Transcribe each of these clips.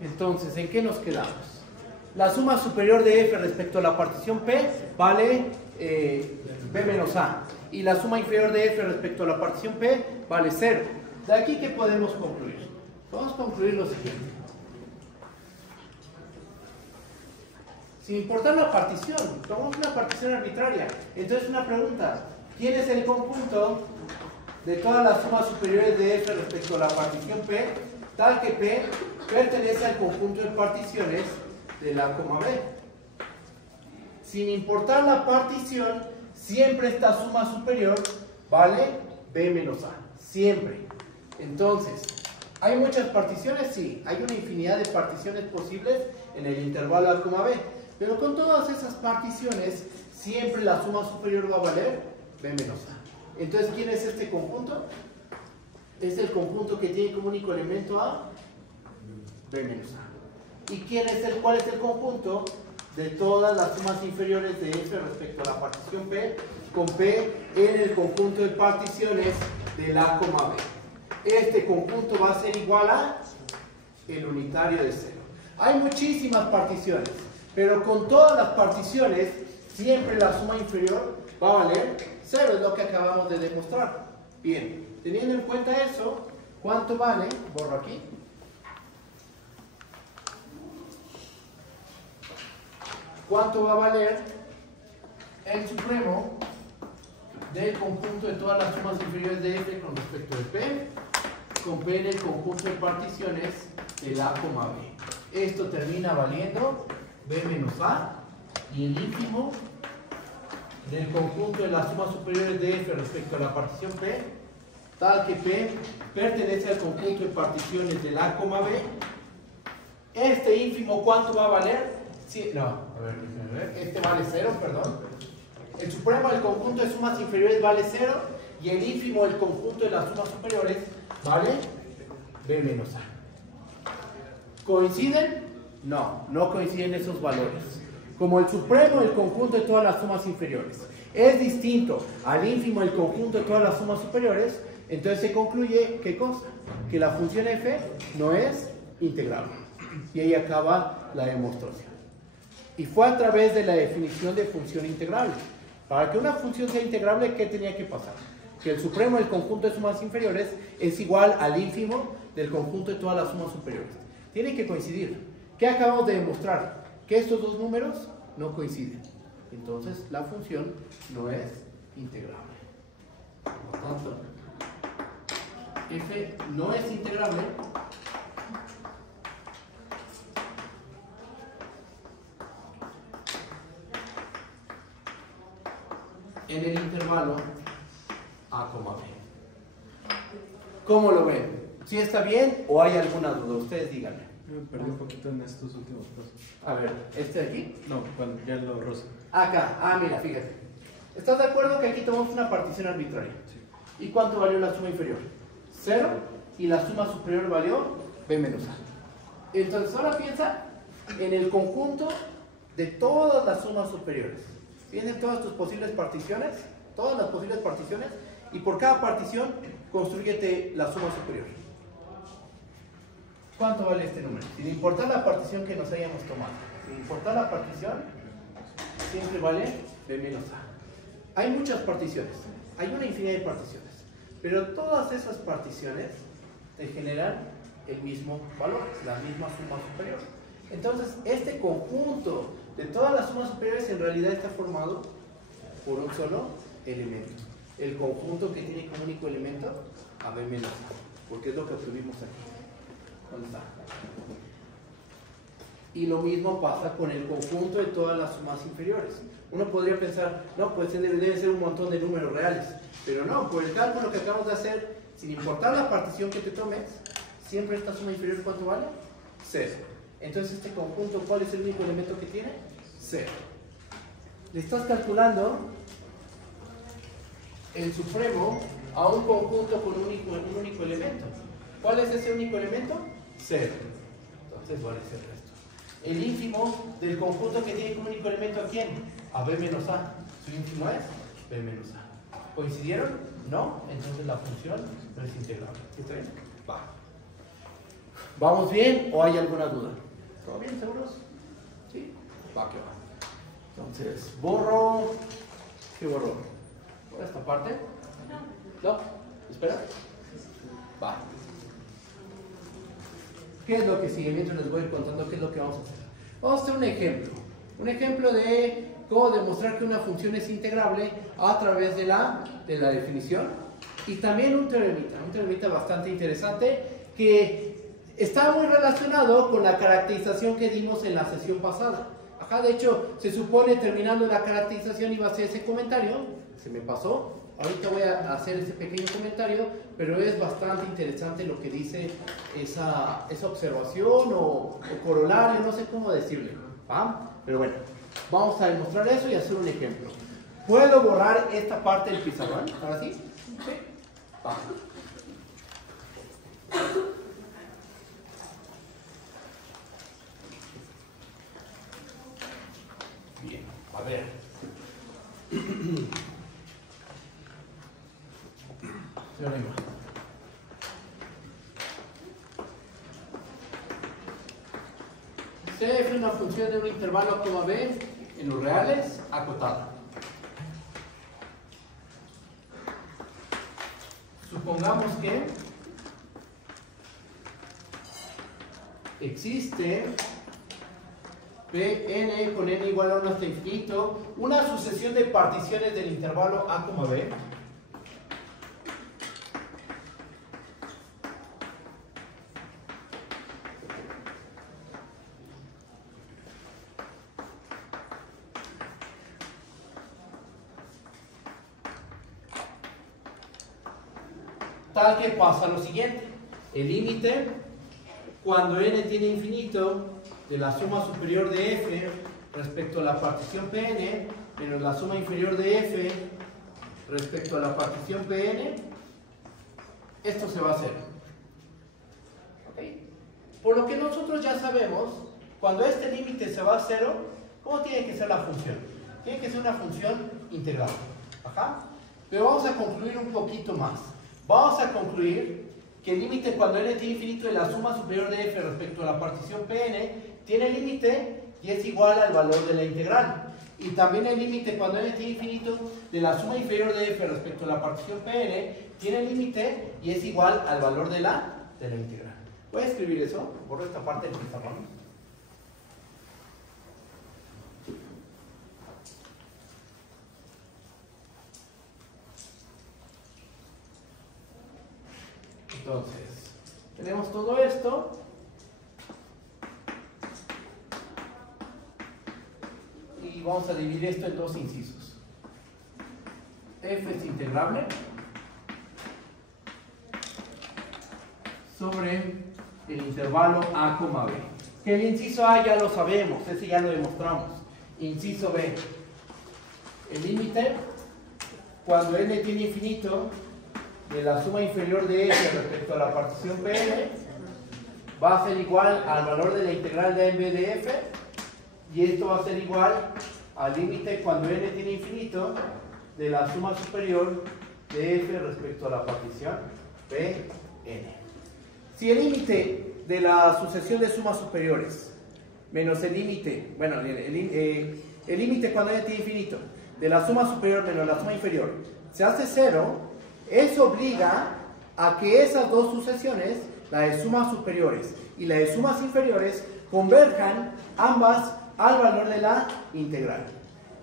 Entonces, ¿en qué nos quedamos? La suma superior de f respecto a la partición P vale B menos A. Y la suma inferior de f respecto a la partición P vale 0. ¿De aquí qué podemos concluir? Podemos concluir lo siguiente. Sin importar la partición, tomamos una partición arbitraria. Entonces una pregunta, ¿quién es el conjunto de todas las sumas superiores de f respecto a la partición P, tal que P pertenece al conjunto de particiones de la coma B? Sin importar la partición, siempre esta suma superior vale B menos A. Siempre. Entonces, ¿hay muchas particiones? Sí. Hay una infinidad de particiones posibles en el intervalo A, B. Pero con todas esas particiones, siempre la suma superior va a valer B menos A. Entonces, ¿quién es este conjunto? Es el conjunto que tiene como único elemento A, B menos A. ¿Y cuál es el conjunto de todas las sumas inferiores de f respecto a la partición P, con P en el conjunto de particiones del A, B? Este conjunto va a ser igual a el unitario de 0. Hay muchísimas particiones, pero con todas las particiones siempre la suma inferior va a valer 0, es lo que acabamos de demostrar. Bien, teniendo en cuenta eso, ¿cuánto vale? Borro aquí. ¿Cuánto va a valer el supremo del conjunto de todas las sumas inferiores de f con respecto de P, con P en el conjunto de particiones del A, B? Esto termina valiendo B menos A, y el ínfimo del conjunto de las sumas superiores de f respecto a la partición P, tal que P pertenece al conjunto de particiones del A, B. Este ínfimo, ¿cuánto va a valer? Sí, no, a ver, déjenme ver. Este vale 0, perdón. El supremo del conjunto de sumas inferiores vale 0, y el ínfimo del conjunto de las sumas superiores vale B menos A. ¿Coinciden? No, no coinciden esos valores. Como el supremo del conjunto de todas las sumas inferiores es distinto al ínfimo del conjunto de todas las sumas superiores, entonces se concluye, ¿qué cosa? Que la función f no es integrable. Y ahí acaba la demostración. Y fue a través de la definición de función integrable. Para que una función sea integrable, ¿qué tenía que pasar? Que el supremo del conjunto de sumas inferiores es igual al ínfimo del conjunto de todas las sumas superiores. Tiene que coincidir. ¿Qué acabamos de demostrar? Que estos dos números no coinciden. Entonces, la función no es integrable. Por lo tanto, f no es integrable en el intervalo A, B. ¿Cómo lo ven? ¿Sí está bien o hay alguna duda? Ustedes díganme. Me perdí un poquito en estos últimos pasos. A ver, ¿este de aquí? No, cuando ya lo rosa. Acá, mira, fíjate. ¿Estás de acuerdo que aquí tomamos una partición arbitraria? Sí. ¿Y cuánto valió la suma inferior? 0, y la suma superior valió B menos A. Entonces ahora piensa en el conjunto de todas las sumas superiores. Tienen todas tus posibles particiones, todas las posibles particiones, y por cada partición constrúyete la suma superior. ¿Cuánto vale este número? Sin importar la partición que nos hayamos tomado, sin importar la partición, siempre vale B menos A. Hay muchas particiones, hay una infinidad de particiones, pero todas esas particiones te generan el mismo valor, la misma suma superior. Entonces, este conjunto de todas las sumas superiores en realidad está formado por un solo elemento. El conjunto que tiene como único elemento a B menos A, porque es lo que obtuvimos aquí. ¿Dónde está? Y lo mismo pasa con el conjunto de todas las sumas inferiores. Uno podría pensar, no, pues debe ser un montón de números reales. Pero no, por el cálculo que acabamos de hacer, sin importar la partición que te tomes, siempre esta suma inferior, ¿cuánto vale? 0. Entonces este conjunto, ¿cuál es el único elemento que tiene? 0. Le estás calculando el supremo a un conjunto con un único elemento. ¿Cuál es ese único elemento? 0. Entonces vale 0 esto. El ínfimo del conjunto que tiene como único elemento, ¿a quién? A B menos A. Su ínfimo es B menos A. ¿Coincidieron? No. Entonces la función no es integrable. ¿Está bien? Va. ¿Vamos bien o hay alguna duda? ¿Todo bien, seguros? ¿Sí? Va que va. Entonces, borro. ¿Qué borro? ¿Por esta parte? ¿No? ¿Espera? Va. ¿Qué es lo que sigue? Mientras les voy a ir contando qué es lo que vamos a hacer. Vamos a hacer un ejemplo. Un ejemplo de cómo demostrar que una función es integrable a través de la definición. Y también un teoremita bastante interesante que está muy relacionado con la caracterización que dimos en la sesión pasada. Ajá, de hecho, se supone terminando la caracterización iba a hacer ese comentario, se me pasó. Ahorita voy a hacer ese pequeño comentario, pero es bastante interesante lo que dice esa observación o corolario, no sé cómo decirle. ¿Va? Pero bueno, vamos a demostrar eso y hacer un ejemplo. ¿Puedo borrar esta parte del pizarrón? ¿Ahora sí? Sí. Va. Bien, a ver. Teorema. C es una función de un intervalo coma b en los reales acotada. Supongamos que existe Pn con n igual a 1 hasta infinito, una sucesión de particiones del intervalo a, b, tal que pasa lo siguiente: el límite cuando n tiene infinito de la suma superior de f respecto a la partición Pn menos la suma inferior de f respecto a la partición Pn, esto se va a hacer. ¿Okay? Por lo que nosotros ya sabemos, cuando este límite se va a cero, ¿cómo tiene que ser la función? Tiene que ser una función integral. Ajá. Pero vamos a concluir un poquito más. Vamos a concluir que el límite cuando n tiene infinito de la suma superior de f respecto a la partición Pn tiene límite y es igual al valor de la integral. Y también el límite cuando n tiene infinito de la suma inferior de f respecto a la partición Pn tiene límite y es igual al valor de la integral. Voy a escribir eso, borro esta parte del pizarrón. Entonces, tenemos todo esto. Y vamos a dividir esto en dos incisos. F es integrable sobre el intervalo a, b. Que el inciso A ya lo sabemos, ese ya lo demostramos. Inciso B. El límite cuando n tiene infinito de la suma inferior de f respecto a la partición Pn va a ser igual al valor de la integral de b de f, y esto va a ser igual al límite cuando n tiene infinito de la suma superior de f respecto a la partición Pn. Si el límite de la sucesión de sumas superiores menos el límite, bueno, el límite cuando n tiene infinito de la suma superior menos la suma inferior se hace cero, eso obliga a que esas dos sucesiones, la de sumas superiores y la de sumas inferiores, converjan ambas al valor de la integral.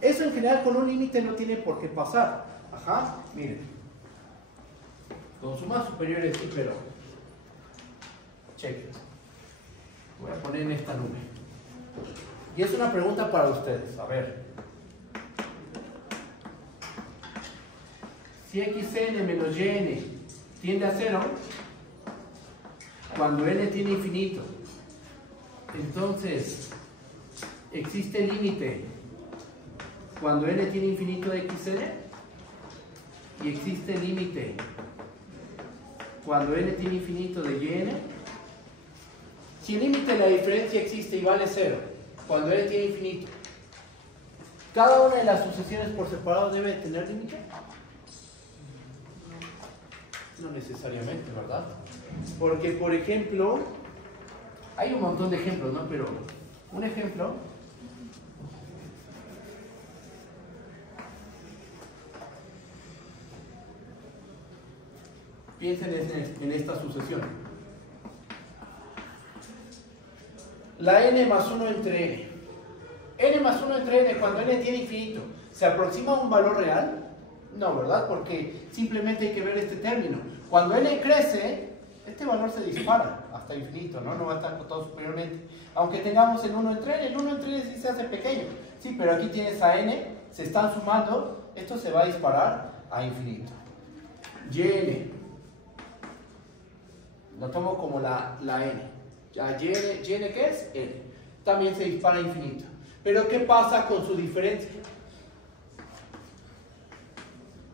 Eso en general con un límite no tiene por qué pasar. Ajá, miren. Con sumas superiores sí, pero check. Voy a poner en esta nube. Y es una pregunta para ustedes. A ver. Si xn menos yn tiende a 0, cuando n tiene infinito, entonces existe límite cuando n tiene infinito de xn y existe límite cuando n tiene infinito de yn. Si el límite de la diferencia existe y vale 0, cuando n tiene infinito, ¿cada una de las sucesiones por separado debe tener límite? No necesariamente, ¿verdad? Porque, por ejemplo, Hay un montón de ejemplos, ¿no? Pero un ejemplo. Piensen en esta sucesión. La n más 1 entre n. N más 1 entre n, cuando n tiene infinito, ¿se aproxima a un valor real? No, ¿verdad? Porque simplemente hay que ver este término. Cuando n crece, este valor se dispara hasta infinito, ¿no? No va a estar acotado superiormente. Aunque tengamos el 1 entre n, el 1 entre n sí se hace pequeño. Sí, pero aquí tienes a n, se están sumando, esto se va a disparar a infinito. Yn. Lo tomo como la n. Ya, yn, ¿qué es? N. También se dispara a infinito. Pero ¿qué pasa con su diferencia?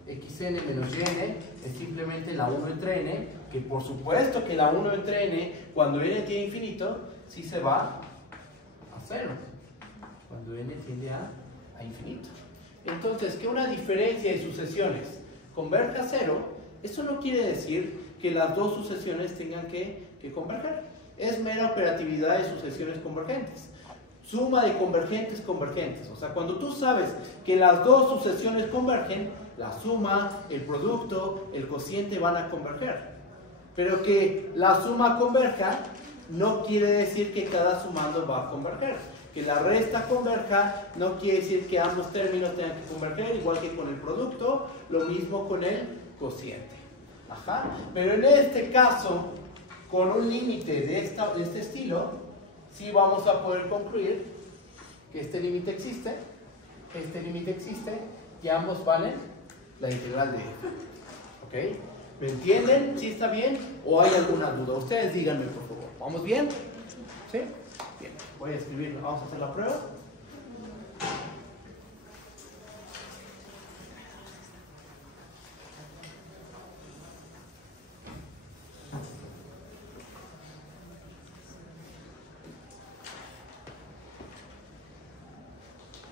Xn menos yn es simplemente la 1 entre n, que por supuesto que la 1 entre n, cuando n tiene infinito, sí se va a 0. Cuando n tiende a infinito. Entonces, que una diferencia de sucesiones converja a 0, eso no quiere decir que las dos sucesiones tengan que converger. Es mera operatividad de sucesiones convergentes. Suma de convergentes convergentes. O sea, cuando tú sabes que las dos sucesiones convergen, la suma, el producto, el cociente van a converger. Pero que la suma converja no quiere decir que cada sumando va a converger. Que la resta converja no quiere decir que ambos términos tengan que converger, igual que con el producto, lo mismo con el cociente. Ajá. Pero en este caso, con un límite de este estilo, sí vamos a poder concluir que este límite existe, y ambos valen la integral de f. ¿Ok? ¿Me entienden? ¿Sí está bien? ¿O hay alguna duda? Ustedes díganme, por favor. ¿Vamos bien? ¿Sí? Bien. Voy a escribir, vamos a hacer la prueba.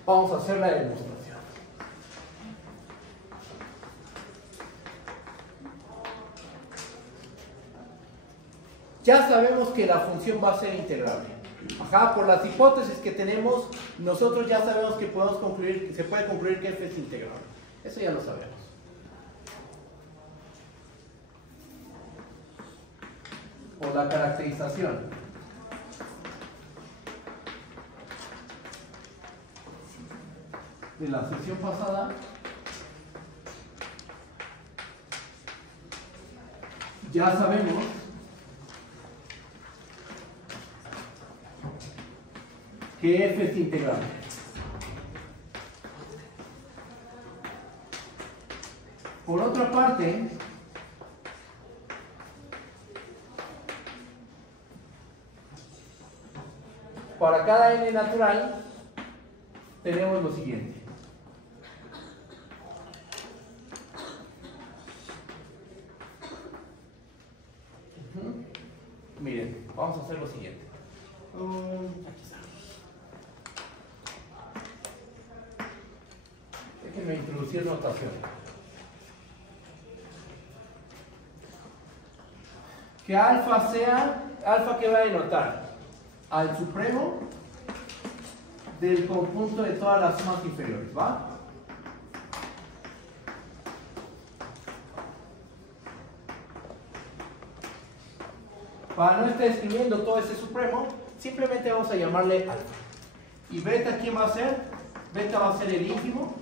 Vamos a hacer la demostración. Ya sabemos que la función va a ser integrable. Ajá, por las hipótesis que tenemos, nosotros ya sabemos que podemos concluir, que se puede concluir que f es integrable. Eso ya lo sabemos. Por la caracterización. De la sección pasada, ya sabemos que f es integrable. Por otra parte, para cada n natural tenemos lo siguiente. Miren, vamos a hacer lo siguiente. Aquí está. Déjenme introducir notación. Que alfa sea, alfa que va a denotar al supremo del conjunto de todas las sumas inferiores, ¿va? Para no estar escribiendo todo ese supremo, simplemente vamos a llamarle alfa. ¿Y beta quién va a ser? Beta va a ser el ínfimo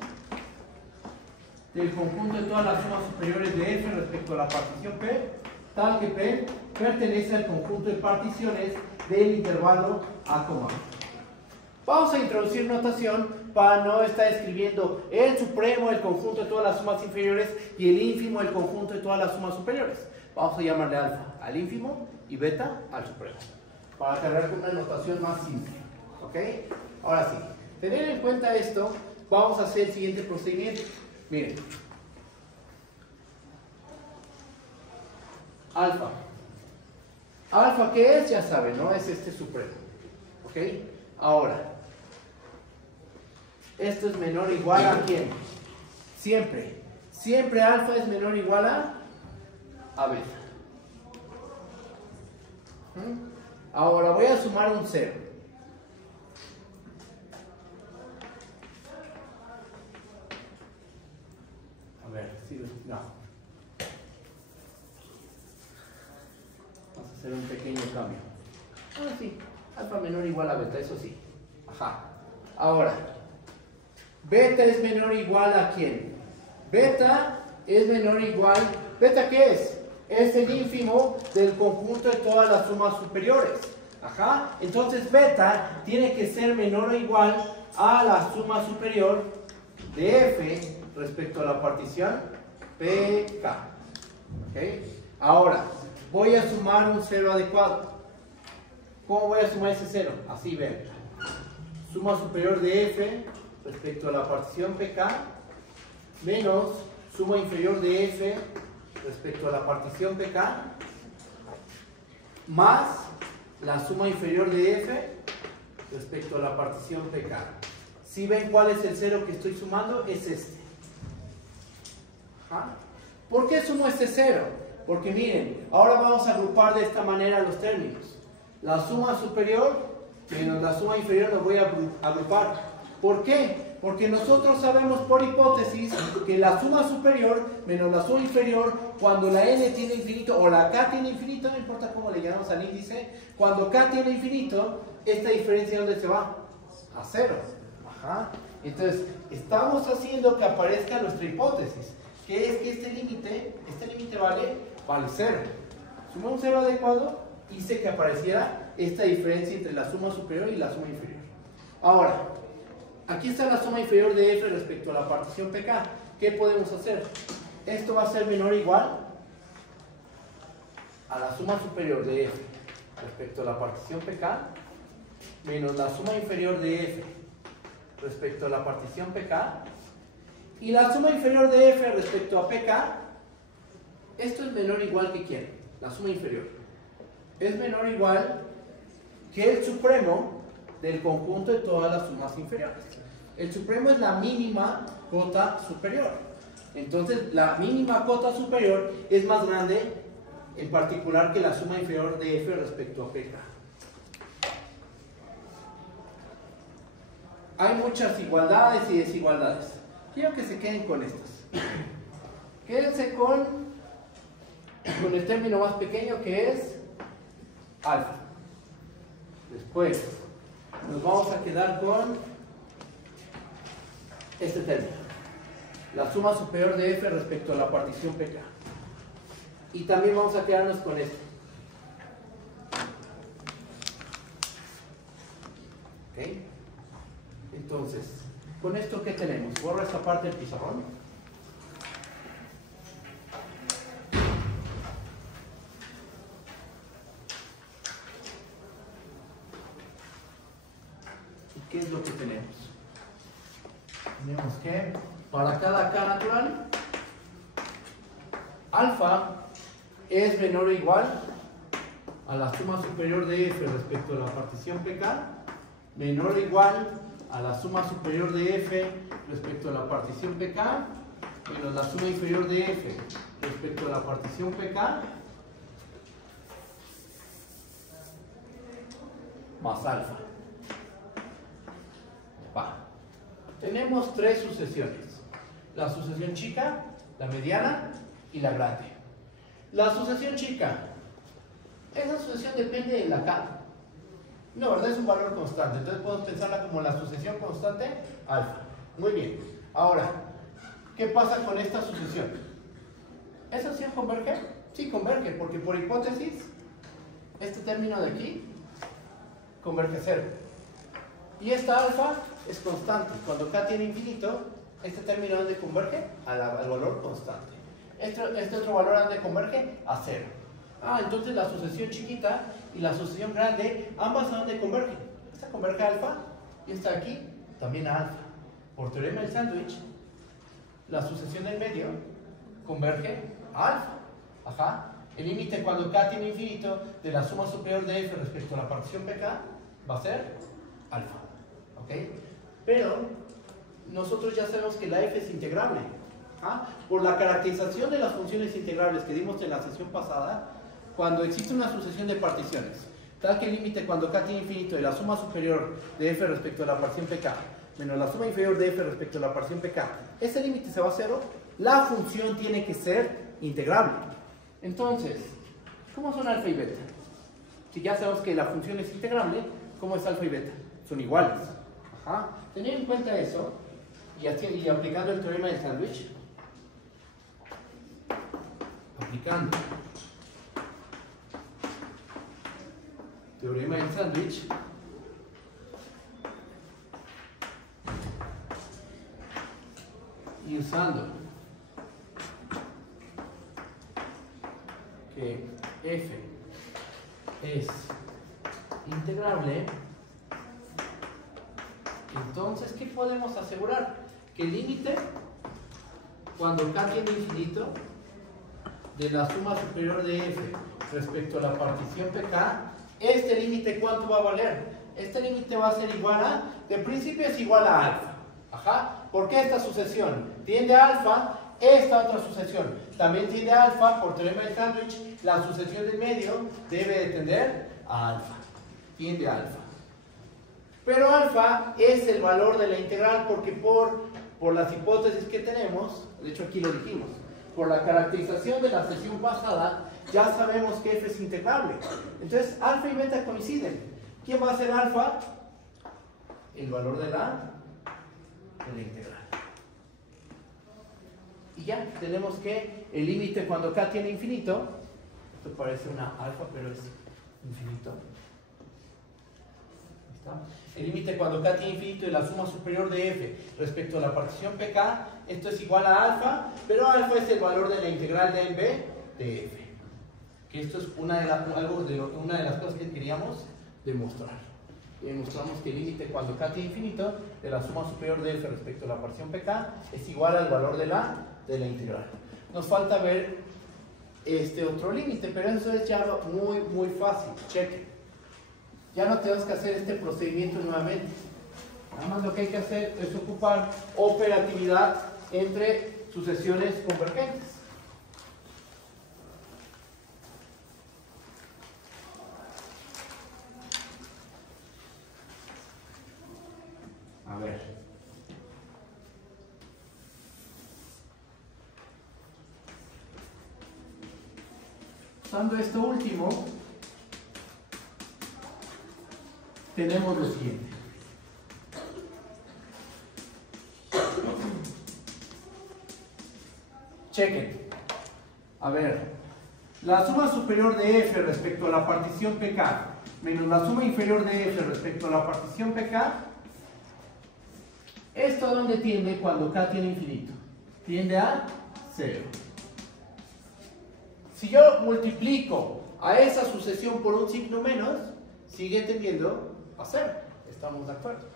del conjunto de todas las sumas superiores de f respecto a la partición P, tal que P pertenece al conjunto de particiones del intervalo A, A. Vamos a introducir notación para no estar escribiendo el supremo del conjunto de todas las sumas inferiores y el ínfimo del conjunto de todas las sumas superiores. Vamos a llamarle alfa al ínfimo y beta al supremo, para cargar con una notación más simple. ¿Ok? Ahora sí, tener en cuenta esto, vamos a hacer el siguiente procedimiento. Miren. Alfa. Alfa, ¿qué es? Ya saben, ¿no? Es este supremo. ¿Ok? Ahora, esto es menor o igual a ¿quién? Siempre. Siempre alfa es menor o igual a beta. Ahora voy a sumar un 0. A ver, sí, no. Vamos a hacer un pequeño cambio. Ahora sí, alfa menor igual a beta, eso sí. Ajá. Ahora, beta es menor o igual a ¿quién? Beta es menor o igual. ¿Beta qué es? Es el ínfimo del conjunto de todas las sumas superiores. Ajá. Entonces beta tiene que ser menor o igual a la suma superior de f respecto a la partición pk. ¿Ok? Ahora, voy a sumar un 0 adecuado. ¿Cómo voy a sumar ese 0? Así ven. Suma superior de f respecto a la partición pk menos suma inferior de f respecto a la partición pk más la suma inferior de f respecto a la partición pk. ¿Sí ven cuál es el 0 que estoy sumando? Es este. ¿Ah? ¿Por qué sumo este 0? Porque miren, ahora vamos a agrupar de esta manera los términos. La suma superior menos la suma inferior los voy a agrupar. ¿Por qué? Porque nosotros sabemos por hipótesis que la suma superior menos la suma inferior, cuando la n tiene infinito o la k tiene infinito, no importa cómo le llamamos al índice, cuando k tiene infinito, esta diferencia ¿dónde se va? A 0. Ajá. Entonces, estamos haciendo que aparezca nuestra hipótesis, que es que este límite vale 0. Sumé un 0 adecuado, hice que apareciera esta diferencia entre la suma superior y la suma inferior. Ahora, aquí está la suma inferior de f respecto a la partición pk. ¿Qué podemos hacer? Esto va a ser menor o igual a la suma superior de f respecto a la partición pk menos la suma inferior de f respecto a la partición pk, y la suma inferior de f respecto a pk, esto es menor o igual que ¿quién? La suma inferior. Es menor o igual que el supremo del conjunto de todas las sumas inferiores. El supremo es la mínima cota superior. Entonces, la mínima cota superior es más grande, en particular, que la suma inferior de f respecto a pk. Hay muchas igualdades y desigualdades. Quiero que se queden con estas. Quédense con el término más pequeño, que es alfa. Después nos vamos a quedar con este término, la suma superior de f respecto a la partición pk. Y también vamos a quedarnos con esto. ¿Ok? Entonces, ¿con esto qué tenemos? Borro esta parte del pizarrón. ¿Y qué es lo que tenemos? Tenemos que, para cada k natural, alfa es menor o igual a la suma superior de f respecto a la partición pk, menor o igual a la suma superior de f respecto a la partición pk, menos la suma inferior de f respecto a la partición pk, más alfa. Va. Tenemos tres sucesiones: la sucesión chica, la mediana y la grande. La sucesión chica, esa sucesión depende de la k. No, ¿verdad? Es un valor constante. Entonces podemos pensarla como la sucesión constante alfa. Muy bien. Ahora, ¿qué pasa con esta sucesión? ¿Esa sucesión converge? Sí, converge, porque por hipótesis, este término de aquí converge a 0. Y esta alfa es constante. Cuando k tiene infinito, este término ¿dónde converge? Al valor constante. Este otro valor ¿dónde converge? A 0. Entonces la sucesión chiquita y la sucesión grande, ambas ¿a dónde convergen? Esta converge a alfa y esta aquí también a alfa. Por teorema del sándwich, la sucesión del medio converge a alfa. Ajá. El límite cuando k tiene infinito de la suma superior de f respecto a la partición pk va a ser alfa. ¿Ok? Pero nosotros ya sabemos que la f es integrable. Por la caracterización de las funciones integrables que dimos en la sesión pasada, cuando existe una sucesión de particiones tal que el límite cuando k tiene infinito de la suma superior de f respecto a la parción pk menos la suma inferior de f respecto a la parción pk, ese límite se va a cero, la función tiene que ser integrable. Entonces, ¿cómo son alfa y beta? Si ya sabemos que la función es integrable, ¿cómo es alfa y beta? Son iguales. Ajá. Teniendo en cuenta eso, y aplicando el teorema del sándwich, aplicando teorema del sándwich, y usando que f es integrable, entonces, ¿qué podemos asegurar? Que el límite, cuando k tiene infinito, de la suma superior de f respecto a la partición pk, este límite, ¿cuánto va a valer? Este límite va a ser igual a, de principio es igual a alfa. Ajá. ¿Por qué esta sucesión? Tiende a alfa, esta otra sucesión también tiende a alfa, por teorema de sándwich, la sucesión del medio debe de tender a alfa. Tiende a alfa. Pero alfa es el valor de la integral porque por las hipótesis que tenemos, de hecho aquí lo dijimos, por la caracterización de la sesión pasada, ya sabemos que f es integrable. Entonces, alfa y beta coinciden. ¿Quién va a ser alfa? El valor de la integral. Y ya, tenemos que el límite cuando k tiene infinito, esto parece una alfa, pero es infinito. Ahí está. El límite cuando k tiene infinito de la suma superior de f respecto a la partición pk, esto es igual a alfa, pero alfa es el valor de la integral de b de f. Que esto es una de las cosas que queríamos demostrar. Y demostramos que el límite cuando k tiene infinito de la suma superior de f respecto a la partición pk es igual al valor de la integral. Nos falta ver este otro límite, pero eso es ya muy fácil. Cheque. Ya no tenemos que hacer este procedimiento nuevamente. Nada más lo que hay que hacer es ocupar operatividad entre sucesiones convergentes. A ver. Usando esto último, tenemos lo siguiente. Chequen. A ver, la suma superior de f respecto a la partición pk menos la suma inferior de f respecto a la partición pk, ¿esto a dónde tiende cuando k tiene infinito? Tiende a 0. Si yo multiplico a esa sucesión por un signo menos, sigue tendiendo a 0. ¿Estamos de acuerdo?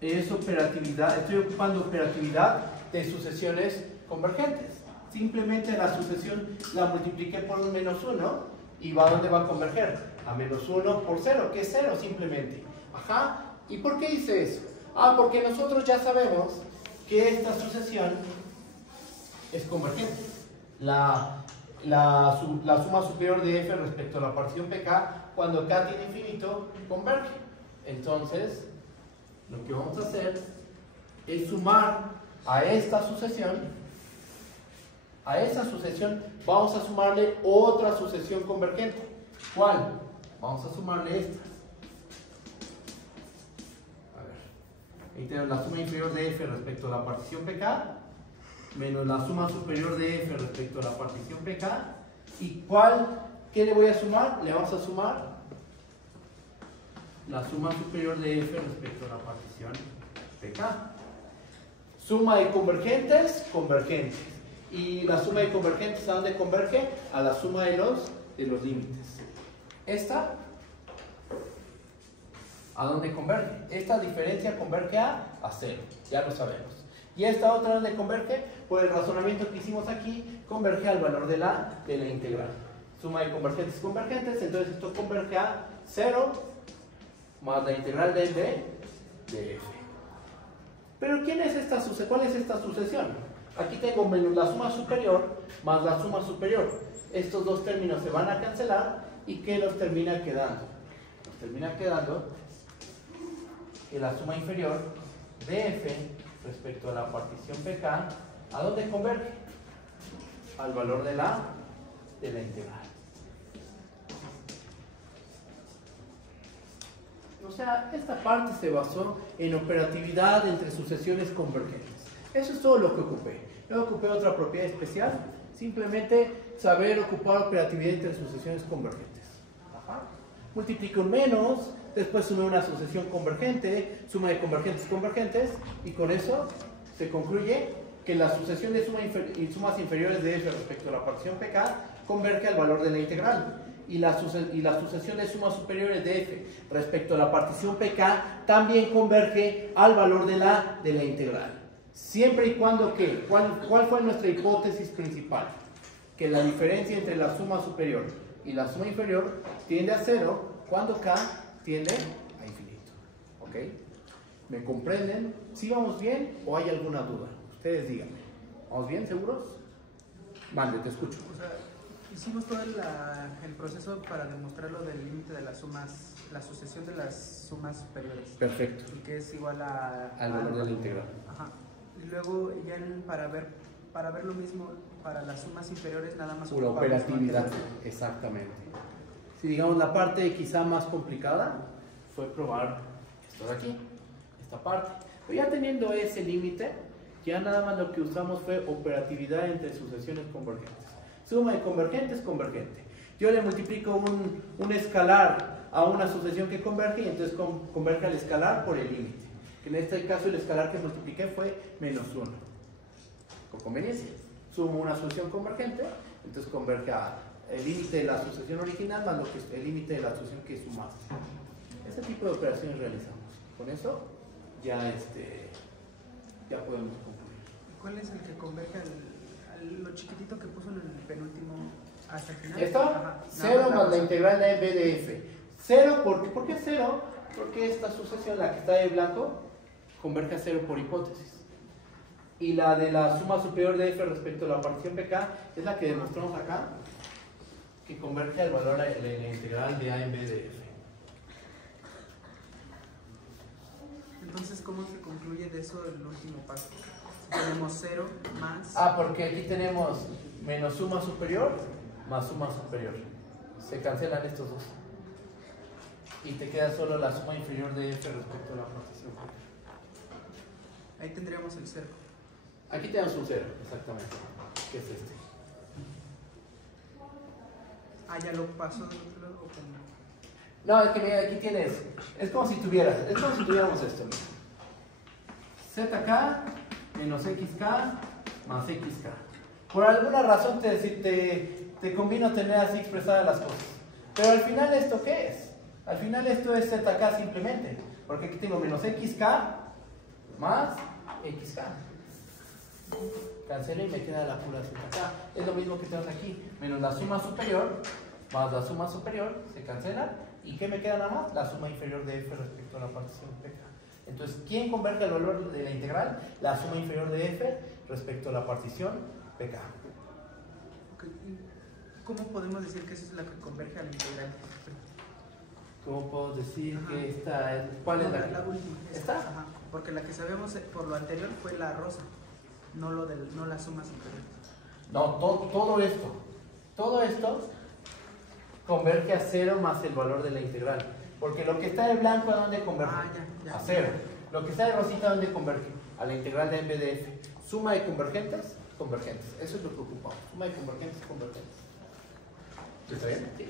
Es operatividad, estoy ocupando operatividad de sucesiones convergentes. Simplemente la sucesión la multipliqué por un menos 1 y ¿a dónde va a converger? A menos 1 por 0, que es 0 simplemente. Ajá. ¿Y por qué hice eso? Ah, porque nosotros ya sabemos que esta sucesión es convergente. La suma superior de f respecto a la partición pk, cuando k tiene infinito, converge. Entonces, lo que vamos a hacer es sumar a esta sucesión, a esa sucesión vamos a sumarle otra sucesión convergente. ¿Cuál? Vamos a sumarle esta. A ver, ahí tenemos la suma inferior de f respecto a la partición pk menos la suma superior de f respecto a la partición pk. ¿Y cuál? ¿Qué le voy a sumar? Le vamos a sumar la suma superior de f respecto a la partición pk. Suma de convergentes, convergentes. Y la suma de convergentes, ¿a dónde converge? A la suma de los límites. Esta, ¿a dónde converge? Esta diferencia converge a 0, ya lo sabemos. Y esta otra, ¿dónde converge? Por el razonamiento que hicimos aquí, converge al valor de la integral. Suma de convergentes, convergentes, entonces esto converge a 0 más la integral de f. Pero ¿quién es esta sucesión? ¿Cuál es esta sucesión? Aquí tengo menos la suma superior más la suma superior. Estos dos términos se van a cancelar y ¿qué nos termina quedando? Nos termina quedando que la suma inferior de f respecto a la partición pk, ¿a dónde converge? Al valor de la integral. O sea, esta parte se basó en operatividad entre sucesiones convergentes. Eso es todo lo que ocupé. No ocupé otra propiedad especial, simplemente saber ocupar operatividad entre sucesiones convergentes. Ajá. Multiplico un menos, después sumé una sucesión convergente, suma de convergentes convergentes, y con eso se concluye que la sucesión de sumas inferiores de f respecto a la partición pk converge al valor de la integral. Y la sucesión de sumas superiores de f respecto a la partición pk también converge al valor de la integral. Siempre y cuando que, ¿cuál fue nuestra hipótesis principal? Que la diferencia entre la suma superior y la suma inferior tiende a cero cuando k tiende a infinito. ¿Ok? ¿Me comprenden? ¿Sí vamos bien o hay alguna duda? Ustedes díganme. ¿Vamos bien? ¿Seguros? Mande, te escucho. O sea, hicimos todo el proceso para demostrar lo del límite de las sumas, la sucesión de las sumas superiores. Perfecto. Y que es igual al valor de la integral. Ajá. Y luego ya para ver lo mismo para las sumas inferiores nada más. Pura operatividad. Exactamente. Si digamos la parte quizá más complicada fue probar esto de aquí, esta parte. Pero ya teniendo ese límite, ya nada más lo que usamos fue operatividad entre sucesiones convergentes. Suma de convergentes, convergente. Yo le multiplico un escalar a una sucesión que converge y entonces converge al escalar por el límite. En este caso el escalar que multipliqué fue menos 1. Con conveniencia. Sumo una sucesión convergente, entonces converge al límite de la sucesión original más el límite de la sucesión que sumaste. Ese tipo de operaciones realizamos. Con eso ya podemos concluir. ¿Cuál es el que converge lo chiquitito que puso en el penúltimo hasta el final? ¿Esto? Ajá. 0 más la integral de b de f. 0, ¿por qué 0? Porque esta sucesión, la que está de blanco, converge a 0 por hipótesis. Y la de la suma superior de f respecto a la partición pk es la que demostramos acá, que converge al valor de la integral de a en b de f. Entonces, ¿cómo se concluye de eso el último paso? Tenemos 0 más... Porque aquí tenemos menos suma superior más suma superior. Se cancelan estos dos. Y te queda solo la suma inferior de f respecto a la partición pk. Ahí tendríamos el 0. Aquí tenemos un 0, exactamente. ¿Qué es este? Ah, ya lo pasó del otro lado. ¿O cómo? No, es que mira, aquí tienes. Es como si tuviéramos esto. Mira. Zk menos xk más xk. Por alguna razón te convino tener así expresadas las cosas. Pero al final, ¿esto qué es? Al final esto es zk simplemente. Porque aquí tengo menos xk más xk. Cancelo y me queda la pura zk. Es lo mismo que tenemos aquí. Menos la suma superior más la suma superior se cancela. ¿Y qué me queda nada más? La suma inferior de f respecto a la partición pk. Entonces, ¿quién converge al valor de la integral? La suma inferior de f respecto a la partición pk. Okay. ¿Cómo podemos decir que esa es la que converge a la integral? ¿Cómo puedo decir Ajá. que esta es? ¿Cuál es la última? ¿Esta? Ajá. Porque la que sabemos por lo anterior fue la rosa, no la suma superior. No, todo esto converge a 0 más el valor de la integral. Porque lo que está de blanco, ¿a dónde converge? Ya. A 0. Lo que está de rosita, ¿a dónde converge? A la integral de b de f. Suma de convergentes, convergentes. Eso es lo que ocupamos. Suma de convergentes, convergentes. ¿Está bien? Sí.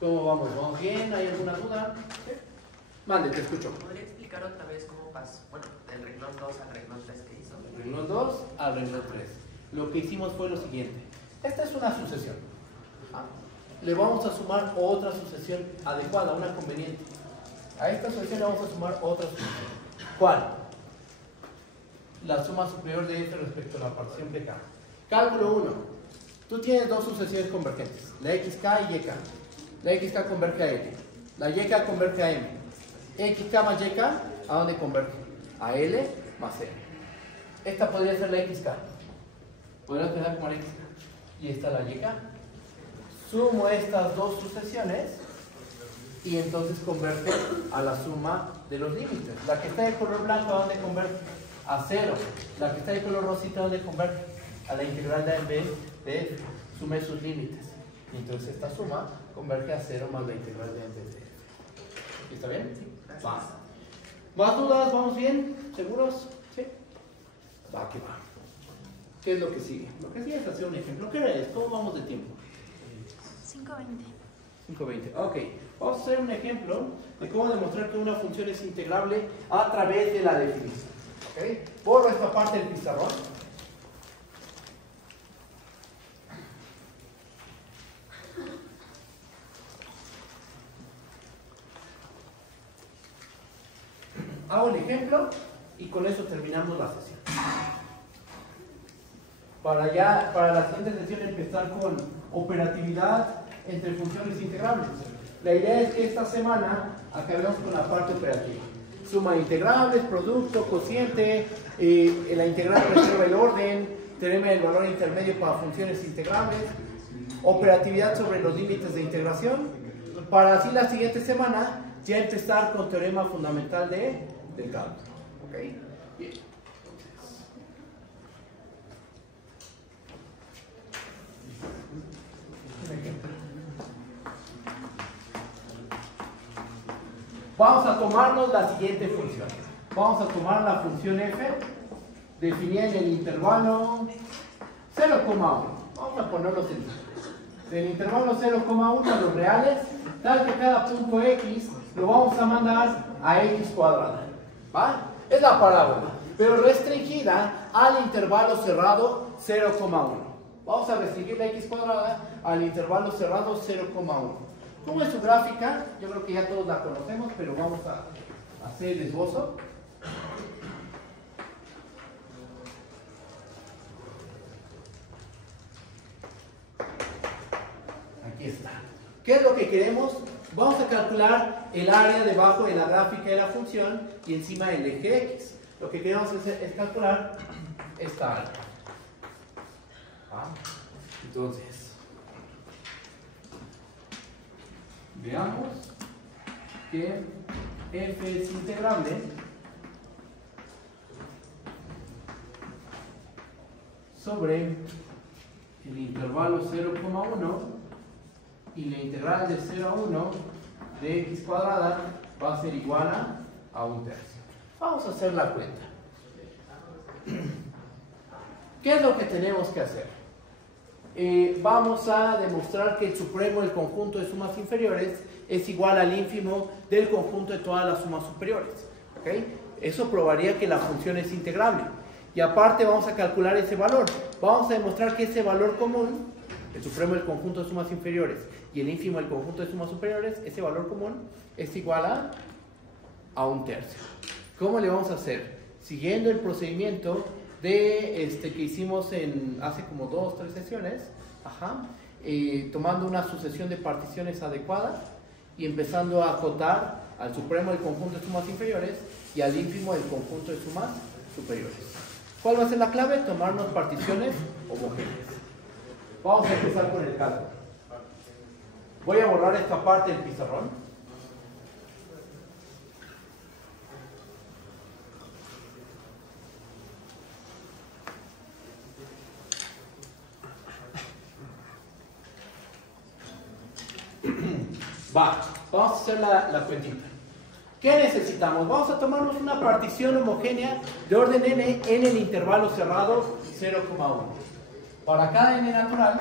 ¿Cómo vamos? ¿Vamos bien? ¿Hay alguna duda? ¿Sí? Mande, te escucho. ¿Podría explicar otra vez cómo pasó? Bueno, del renglón 2 al renglón 3 que hizo. Del renglón 2 al renglón 3. Lo que hicimos fue lo siguiente. Esta es una sucesión. Le vamos a sumar otra sucesión adecuada, una conveniente. A esta sucesión le vamos a sumar otra sucesión. ¿Cuál? La suma superior de f respecto a la partición pk. Cálculo 1. Tú tienes dos sucesiones convergentes, la xk y yk. La xk converge a l. La yk converge a m. Xk más yk ¿a dónde converge? A L más M. Esta podría ser la XK. Podrías pensar como la XK. Y esta la YK. Sumo estas dos sucesiones y entonces converge a la suma de los límites. La que está de color blanco, ¿a dónde converge? A 0. La que está de color rosita, ¿a dónde converge? A la integral de A en B de F. Sume sus límites. Y entonces esta suma converge a 0 más la integral de A en B de F. ¿Está bien? Sí. Va. ¿Más dudas? ¿Vamos bien? ¿Seguros? Sí. Va, que va. ¿Qué es lo que sigue? Lo que sigue es hacer un ejemplo. ¿Qué hora es? ¿Cómo vamos de tiempo? 5:20. 5:20. Ok. Vamos a hacer un ejemplo de cómo demostrar que una función es integrable a través de la definición. ¿Ok? Borro esta parte del pizarrón. Hago el ejemplo y con eso terminamos la sesión. Para la siguiente sesión empezar con operatividad entre funciones integrables. La idea es que esta semana acabemos con la parte operativa. Suma de integrables, producto, cociente, la integral resuelve el orden, teorema del valor intermedio para funciones integrables, operatividad sobre los límites de integración, para así la siguiente semana ya empezar con teorema fundamental del cálculo. ¿Ok? Bien. Vamos a tomarnos la siguiente función. Vamos a tomar la función f, definida en el intervalo 0,1. Vamos a poner los centros. Del intervalo 0,1 a los reales, tal que cada punto x lo vamos a mandar a x cuadrada. ¿Va? Es la parábola, pero restringida al intervalo cerrado 0,1. Vamos a restringir la x cuadrada al intervalo cerrado 0,1. ¿Cómo es su gráfica? Yo creo que ya todos la conocemos, pero vamos a hacer el esbozo. Aquí está. ¿Qué es lo que queremos? Vamos a calcular el área debajo de la gráfica de la función y encima el eje x. Lo que queremos es calcular esta área. ¿Ah? Entonces, veamos que f es integrable sobre el intervalo 0,1 y la integral de 0 a 1 de x cuadrada va a ser igual a 1/3. Vamos a hacer la cuenta. ¿Qué es lo que tenemos que hacer? Vamos a demostrar que el supremo del conjunto de sumas inferiores es igual al ínfimo del conjunto de todas las sumas superiores. ¿Okay? Eso probaría que la función es integrable. Y aparte vamos a calcular ese valor. Vamos a demostrar que ese valor común, el supremo del conjunto de sumas inferiores y el ínfimo del conjunto de sumas superiores, ese valor común es igual a 1/3. ¿Cómo le vamos a hacer? Siguiendo el procedimiento que hicimos hace como 2 o 3 sesiones, tomando una sucesión de particiones adecuada y empezando a acotar al supremo del conjunto de sumas inferiores y al ínfimo del conjunto de sumas superiores. ¿Cuál va a ser la clave? Tomarnos particiones homogéneas. Vamos a empezar con el cálculo. Voy a borrar esta parte del pizarrón. Vamos a hacer la cuentita. ¿Qué necesitamos? Vamos a tomarnos una partición homogénea de orden n en el intervalo cerrado 0,1. Para cada n natural,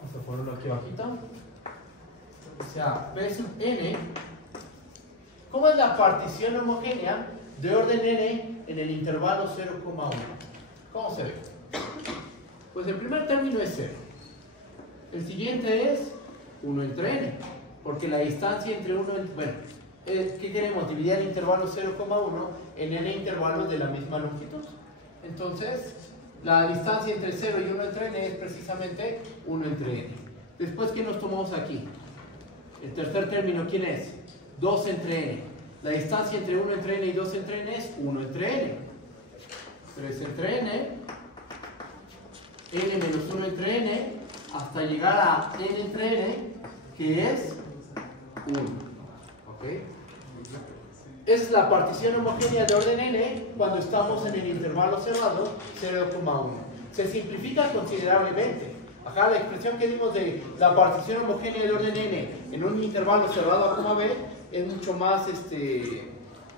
vamos a ponerlo aquí abajito, sea P sub n, ¿cómo es la partición homogénea de orden n en el intervalo 0,1? ¿Cómo se ve? Pues el primer término es 0. El siguiente es 1 entre n, porque la distancia entre 1 y... Bueno, ¿qué queremos? Dividir el intervalo 0,1 en n intervalos de la misma longitud. Entonces, la distancia entre 0 y 1 entre n es precisamente 1 entre n. Después, ¿qué nos tomamos aquí? El tercer término, ¿quién es? 2 entre n. La distancia entre 1 entre n y 2 entre n es 1 entre n. 3 entre n, n menos 1 entre n, hasta llegar a n entre n, que es 1. ¿Ok? Esa es la partición homogénea de orden n cuando estamos en el intervalo cerrado 0,1. Se simplifica considerablemente. Acá la expresión que dimos de la partición homogénea de orden n en un intervalo cerrado a b es mucho más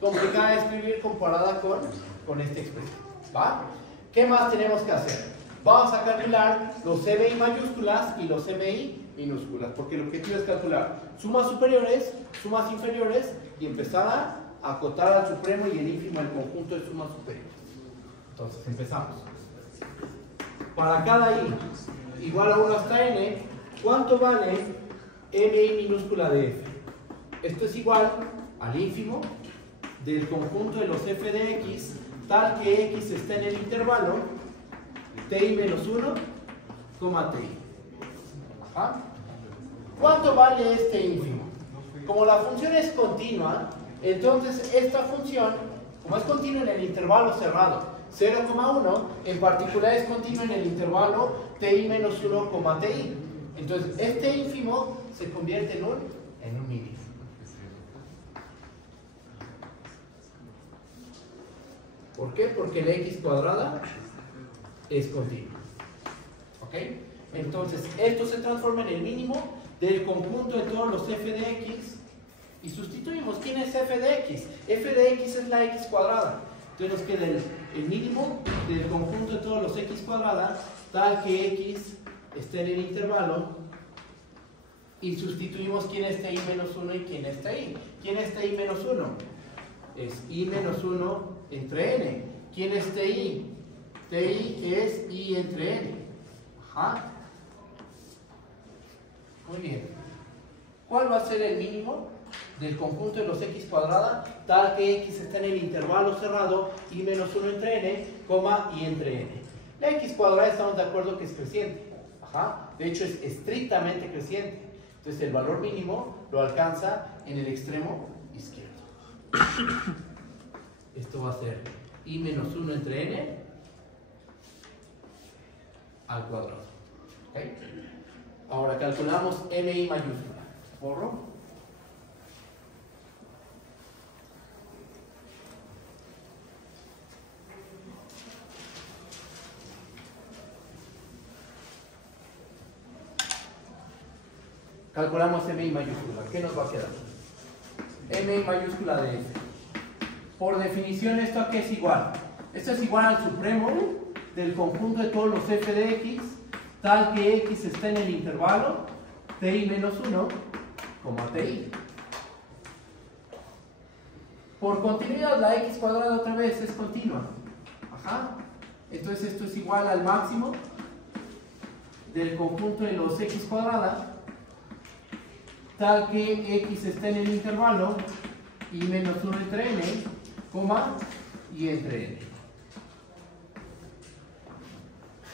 complicada de escribir comparada con esta expresión. ¿Va? ¿Qué más tenemos que hacer? Vamos a calcular los CMI mayúsculas y los CMI minúsculas, porque el objetivo es calcular sumas superiores, sumas inferiores y empezar a acotar al supremo y el ínfimo el conjunto de sumas superiores. Entonces empezamos. Para cada i igual a 1 hasta n, ¿cuánto vale mi minúscula de f? Esto es igual al ínfimo del conjunto de los f de x, tal que x está en el intervalo ti menos 1, ti. ¿Ah? ¿Cuánto vale este ínfimo? Como la función es continua, entonces esta función, como es continua en el intervalo cerrado 0,1, en particular es continua en el intervalo ti menos 1, ti. Entonces este ínfimo se convierte en un mínimo. ¿Por qué? Porque la x cuadrada es continua. ¿Ok? Entonces esto se transforma en el mínimo del conjunto de todos los f de x y sustituimos. ¿Quién es f de x? F de x es la x cuadrada. Entonces nos queda el mínimo del conjunto de todos los x cuadrada tal que x esté en el intervalo y sustituimos quién es ti menos 1 y quién es ti. ¿Quién es ti menos 1? Es i menos 1 entre n. ¿Quién es ti? Ti es i entre n. Ajá. Muy bien. ¿Cuál va a ser el mínimo del conjunto de los x cuadrada tal que x está en el intervalo cerrado i menos 1 entre n, i entre n? La x cuadrada estamos de acuerdo que es creciente. Ajá. De hecho es estrictamente creciente. Entonces el valor mínimo lo alcanza en el extremo izquierdo. Esto va a ser i menos 1 entre n al cuadrado. ¿Okay? Ahora calculamos mi mayúscula. Borro. Calculamos mi mayúscula. ¿Qué nos va a quedar? Mi mayúscula de f. Por definición, ¿esto a qué es igual? Esto es igual al supremo del conjunto de todos los f de x, tal que x está en el intervalo ti menos 1, ti. Por continuidad, la x cuadrada otra vez es continua. Ajá. Entonces esto es igual al máximo del conjunto de los x cuadrada, tal que x está en el intervalo i menos 1 entre n, y entre n.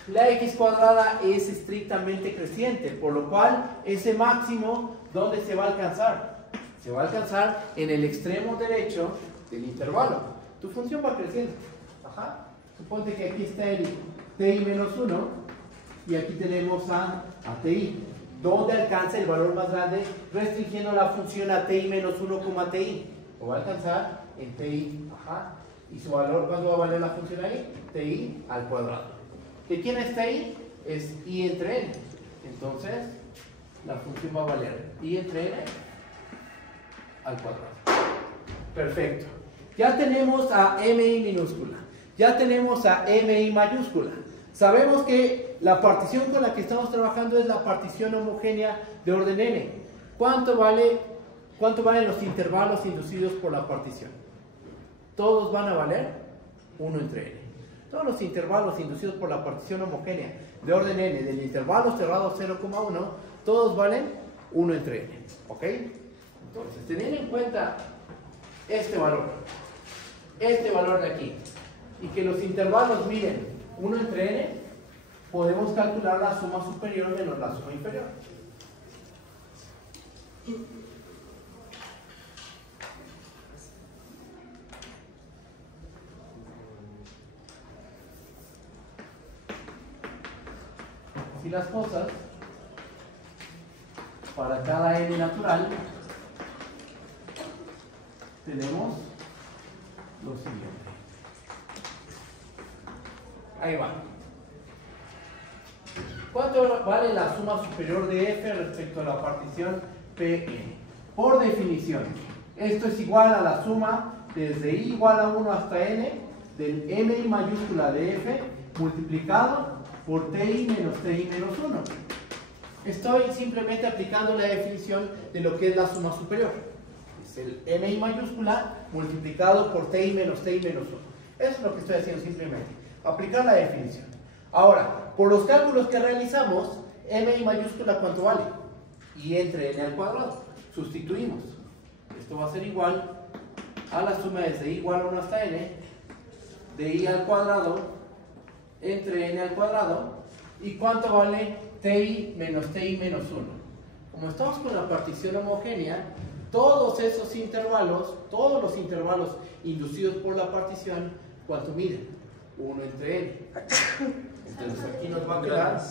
La x cuadrada es estrictamente creciente, por lo cual ese máximo, ¿dónde se va a alcanzar? Se va a alcanzar en el extremo derecho del intervalo. Tu función va creciendo. Ajá. Suponte que aquí está el ti menos 1 y aquí tenemos a ti. ¿Dónde alcanza el valor más grande? Restringiendo la función a ti menos 1, ti. Lo va a alcanzar en ti. Ajá. ¿Y su valor cuánto va a valer la función ahí? Ti al cuadrado. ¿De quién es ti? Es i entre n. Entonces, la función va a valer i entre n al cuadrado. Perfecto. Ya tenemos a mi minúscula. Ya tenemos a mi mayúscula. Sabemos que la partición con la que estamos trabajando es la partición homogénea de orden n. ¿Cuánto valen los intervalos inducidos por la partición? Todos van a valer 1 entre n. Todos los intervalos inducidos por la partición homogénea de orden n del intervalo cerrado 0,1, todos valen 1 entre n. ¿Ok? Entonces, teniendo en cuenta este valor de aquí, y que los intervalos miden 1 entre n, podemos calcular la suma superior menos la suma inferior. Así las cosas, para cada n natural tenemos lo siguiente. Ahí va. ¿Cuánto vale la suma superior de f respecto a la partición Pn? Por definición, esto es igual a la suma desde i igual a 1 hasta n del mi mayúscula de f multiplicado por ti menos ti menos 1. Estoy simplemente aplicando la definición de lo que es la suma superior. Es el mi mayúscula multiplicado por ti menos 1. Eso es lo que estoy haciendo simplemente. Aplicar la definición. Ahora, por los cálculos que realizamos, mi mayúscula ¿cuánto vale? Y entre n al cuadrado. Sustituimos. Esto va a ser igual a la suma desde i igual a 1 hasta n de i al cuadrado entre n al cuadrado. ¿Y cuánto vale ti menos 1? Como estamos con la partición homogénea, todos esos intervalos, todos los intervalos inducidos por la partición, ¿cuánto miden? 1 entre n. Entonces aquí nos va a quedar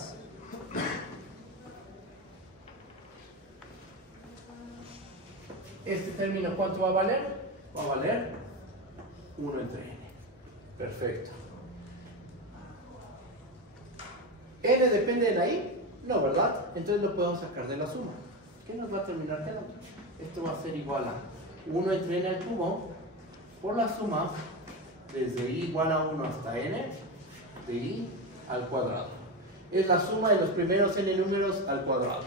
este término, ¿cuánto va a valer? Va a valer 1 entre n. Perfecto. ¿N depende de la i? No, ¿verdad? Entonces lo podemos sacar de la suma. ¿Qué nos va a terminar quedando? Esto va a ser igual a 1 entre n al cubo por la suma desde i igual a 1 hasta n de i al cuadrado. Es la suma de los primeros n números al cuadrado.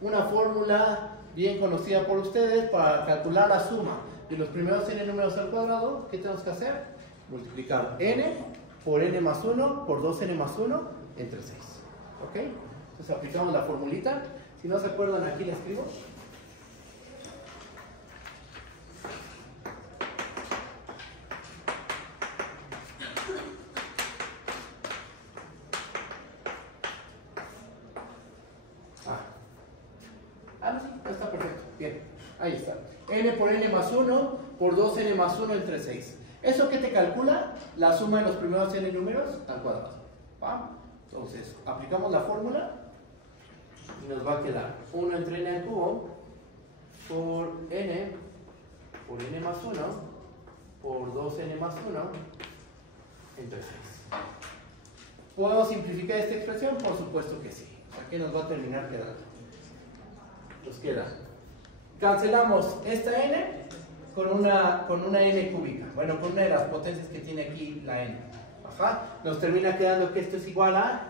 Una fórmula bien conocida por ustedes para calcular la suma de los primeros n números al cuadrado. ¿Qué tenemos que hacer? Multiplicar n por n más 1 por 2n más 1 entre 6. ¿Ok? Entonces aplicamos la formulita. Si no se acuerdan, aquí la escribo. No, sí, está perfecto. Bien, ahí está. N por n más 1 por 2n más 1 entre 6. ¿Eso qué te calcula? La suma de los primeros n números al cuadrado. ¿Va? Entonces, aplicamos la fórmula y nos va a quedar 1 entre n al cubo por n más 1 por 2n más 1 entre 6. ¿Podemos simplificar esta expresión? Por supuesto que sí. ¿Qué nos va a terminar quedando? Nos queda. Cancelamos esta n con una n cúbica. Bueno, con una de las potencias que tiene aquí la n. Ajá. Nos termina quedando que esto es igual a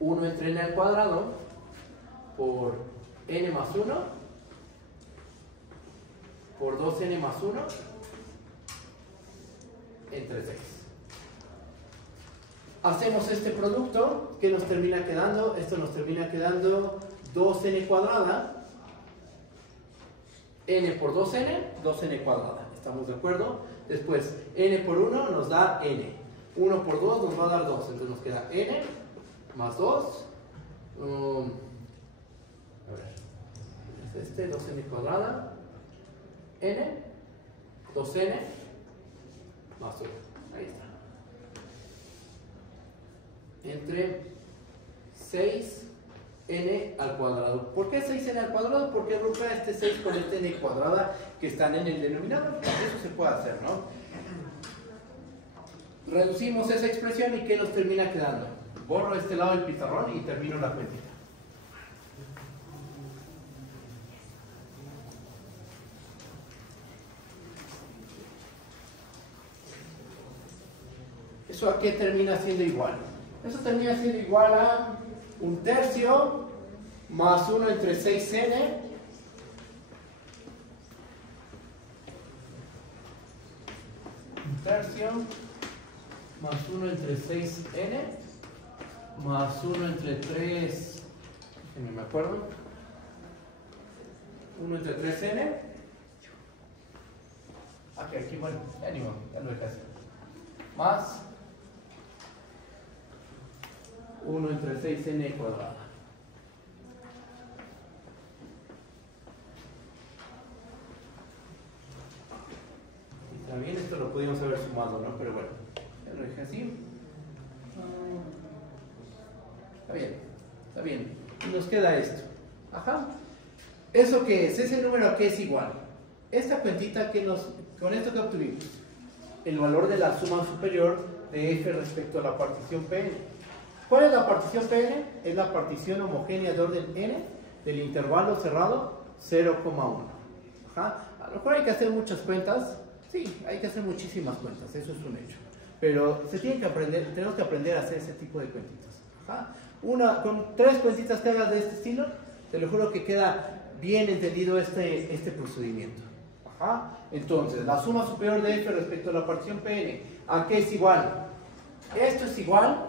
1 entre n al cuadrado por n más 1 por 2n más 1 entre 6. Hacemos este producto. ¿Qué nos termina quedando? Esto nos termina quedando 2n cuadrada, n por 2n, 2n cuadrada. ¿Estamos de acuerdo? Después, n por 1 nos da n. 1 por 2 nos va a dar 2. Entonces nos queda n más 2. A ver. Es 2n cuadrada. n, 2n más 1. Ahí está. Entre 6n al cuadrado. ¿Por qué 6n al cuadrado? Porque agrupar este 6 con este n cuadrada que están en el denominador. Eso se puede hacer, ¿no? Reducimos esa expresión y ¿qué nos termina quedando? Borro este lado del pizarrón y termino la cuentita. ¿Eso a qué termina siendo igual? Eso termina siendo igual a 1/3 más 1 entre 6n más 1 entre 6n más 1 entre 3, no me acuerdo, 1 entre 3n. Aquí, bueno, ya lo dejé así. Más 1 entre 6n cuadrada. lo pudimos haber sumado, ¿no? Pero bueno, ya lo dejé así. Está bien. Y nos queda esto. Ajá. ¿Eso qué es? Ese número que es igual. Esta cuentita con esto que obtuvimos, el valor de la suma superior de f respecto a la partición Pn. ¿Cuál es la partición Pn? Es la partición homogénea de orden n del intervalo cerrado 0,1. Ajá. A lo mejor hay que hacer muchas cuentas. Sí, hay que hacer muchísimas cuentas, eso es un hecho. Pero tenemos que aprender a hacer ese tipo de cuentitas. Ajá. Con 3 cuentitas que hagas de este estilo, te lo juro que queda bien entendido este procedimiento. Ajá. Entonces, la suma superior de f respecto a la partición Pn, ¿a qué es igual? Esto es igual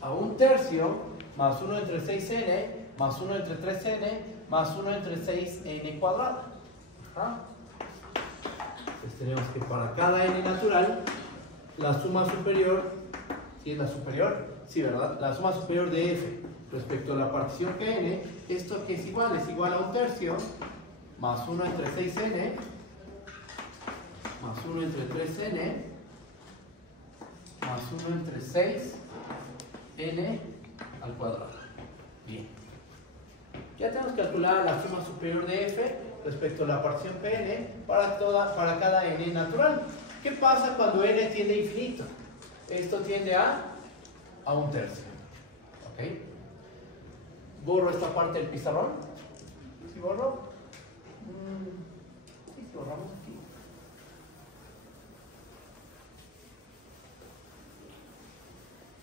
a 1/3 más 1 entre 6n más 1 entre 3n más 1 entre 6n cuadrado. Ajá. Entonces tenemos que para cada n natural, la suma superior, ¿sí es la superior? Sí, ¿verdad? La suma superior de f respecto a la partición Pn, ¿esto qué es igual? Es igual a 1/3 más 1 entre 6n más 1 entre 3n más 1 entre 6n al cuadrado. Bien. Ya tenemos que calcular la suma superior de f respecto a la partición Pn para cada n natural. ¿Qué pasa cuando n tiende a infinito? Esto tiende a 1/3. ¿Ok? Borro esta parte del pizarrón. ¿Sí borro? Sí, borramos aquí.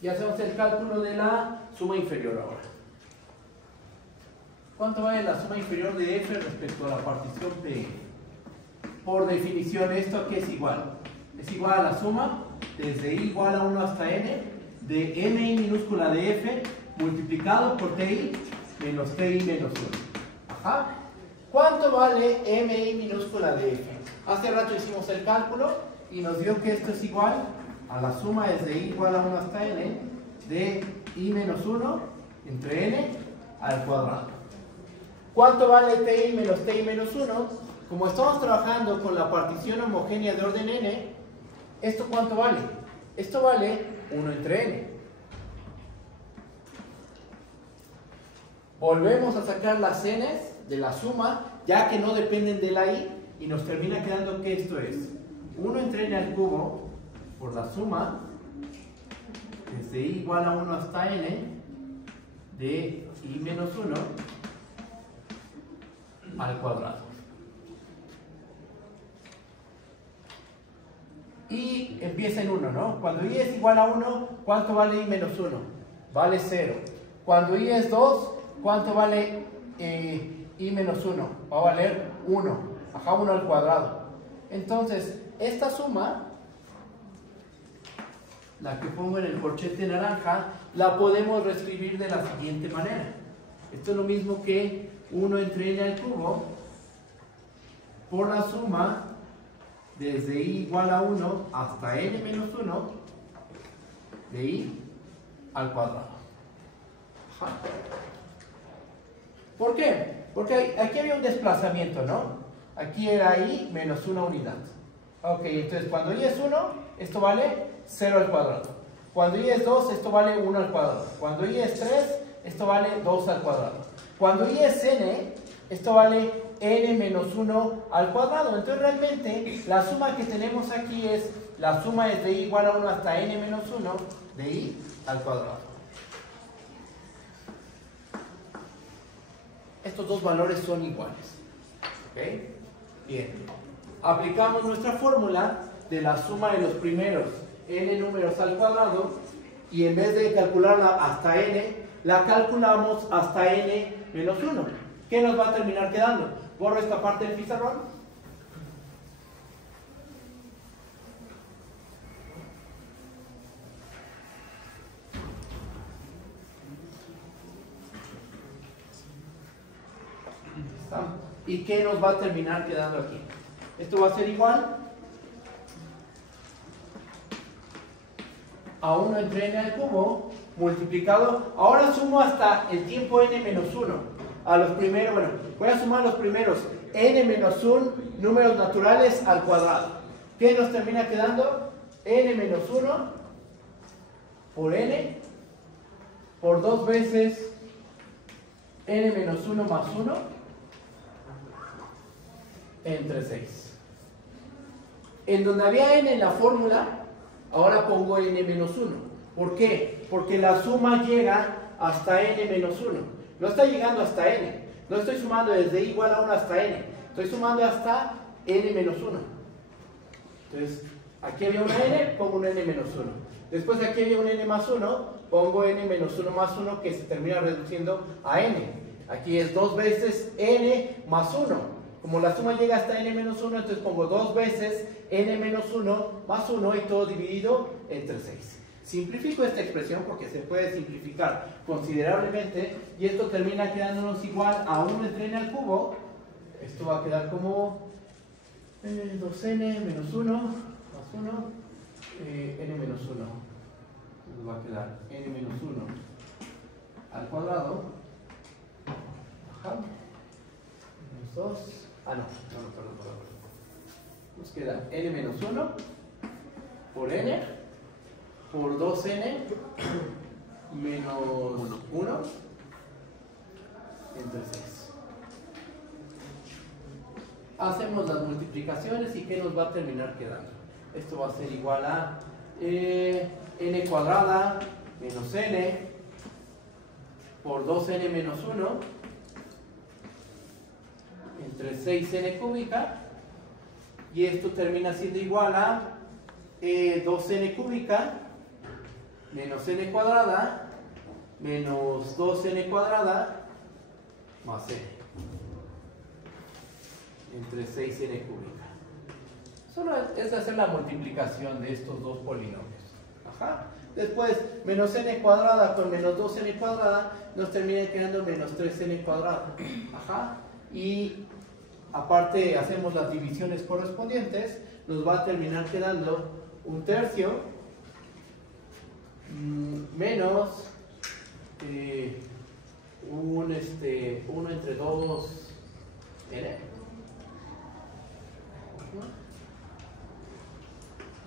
Y hacemos el cálculo de la suma inferior ahora. ¿Cuánto vale la suma inferior de f respecto a la partición P? Por definición, ¿esto qué es igual? Es igual a la suma desde i igual a 1 hasta n de mi minúscula de f multiplicado por ti menos ti menos 1. Ajá. ¿Cuánto vale mi minúscula de f? Hace rato hicimos el cálculo y nos dio que esto es igual a la suma desde i igual a 1 hasta n de i menos 1 entre n al cuadrado. ¿Cuánto vale ti menos 1? Como estamos trabajando con la partición homogénea de orden n, ¿esto cuánto vale? Esto vale 1 entre n. Volvemos a sacar las n's de la suma, ya que no dependen de la i, y nos termina quedando que esto es 1 entre n al cubo por la suma desde i igual a 1 hasta n de i menos 1 al cuadrado. Y empieza en 1, ¿no? Cuando i es igual a 1, ¿cuánto vale i menos 1? Vale 0. Cuando i es 2, ¿cuánto vale i menos 1? Va a valer 1. Ajá, 1 al cuadrado. Entonces, esta suma, la que pongo en el corchete naranja, la podemos reescribir de la siguiente manera. Esto es lo mismo que 1 entre n al cubo por la suma desde i igual a 1 hasta n menos 1 de i al cuadrado. Ajá. ¿Por qué? Porque aquí había un desplazamiento, ¿no? Aquí era i menos 1 unidad. Ok, entonces cuando i es 1, esto vale 0 al cuadrado. Cuando i es 2, esto vale 1 al cuadrado. Cuando i es 3, esto vale 2 al cuadrado. Cuando i es n, esto vale n menos 1 al cuadrado. Entonces realmente la suma que tenemos aquí es la suma desde i igual a 1 hasta n menos 1 de i al cuadrado. Estos dos valores son iguales. ¿Ok? Bien. Aplicamos nuestra fórmula de la suma de los primeros n números al cuadrado y en vez de calcularla hasta n, la calculamos hasta n menos 1. ¿Qué nos va a terminar quedando? Borro esta parte del pizarrón. ¿Y qué nos va a terminar quedando aquí? Esto va a ser igual a 1 entre n al cubo multiplicado. Ahora sumo hasta el tiempo n menos 1. A los primeros, bueno, voy a sumar los primeros n menos 1 números naturales al cuadrado. ¿Qué nos termina quedando? N menos 1 por N por 2 veces N menos 1 más 1 entre 6. En donde había N en la fórmula, ahora pongo N menos 1. ¿Por qué? Porque la suma llega hasta N menos 1. No está llegando hasta N. No estoy sumando desde igual a 1 hasta N. Estoy sumando hasta N menos 1. Entonces, aquí había una N, pongo un N menos 1. Después aquí había un N más 1, pongo N menos 1 más 1 que se termina reduciendo a N. Aquí es 2 veces N más 1. Como la suma llega hasta N menos 1, entonces pongo 2 veces N menos 1 más 1 y todo dividido entre 6. Simplifico esta expresión porque se puede simplificar considerablemente y esto termina quedándonos igual a 1 entre N al cubo. Esto va a quedar como 2N menos 1 más 1, N menos 1. Entonces va a quedar N menos 1 al cuadrado. Ajá. Menos 2. Ah, no, perdón. Nos queda N menos 1 por N por 2N menos 1 entre 6. Hacemos las multiplicaciones y ¿qué nos va a terminar quedando? Esto va a ser igual a N cuadrada menos N por 2N menos 1 entre 6N cúbica y esto termina siendo igual a 2N cúbica menos N cuadrada menos 2N cuadrada más N entre 6N cúbica. Solo es hacer la multiplicación de estos dos polinomios. Ajá. Después, menos N cuadrada con menos 2N cuadrada nos termina quedando menos 3N cuadrada. Ajá. Y aparte hacemos las divisiones correspondientes, nos va a terminar quedando 1/3 menos 1 entre 2N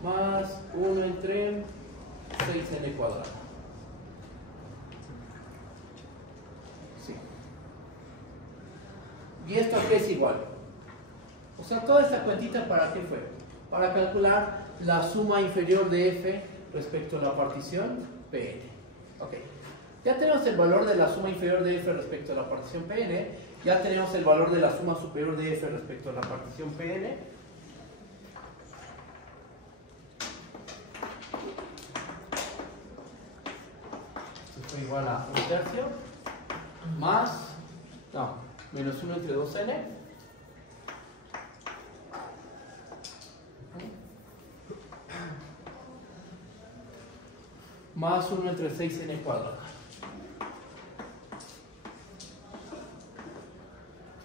más 1 entre 6N cuadrado. Sí. ¿Y esto a qué es igual? O sea, toda esta cuentita ¿para qué fue? Para calcular la suma inferior de F respecto a la partición Pn. Ok. Ya tenemos el valor de la suma inferior de F respecto a la partición Pn. Ya tenemos el valor de la suma superior de F respecto a la partición Pn. Esto fue igual a 1/3 más, menos 1 entre 2N más 1 entre 6N cuadrado.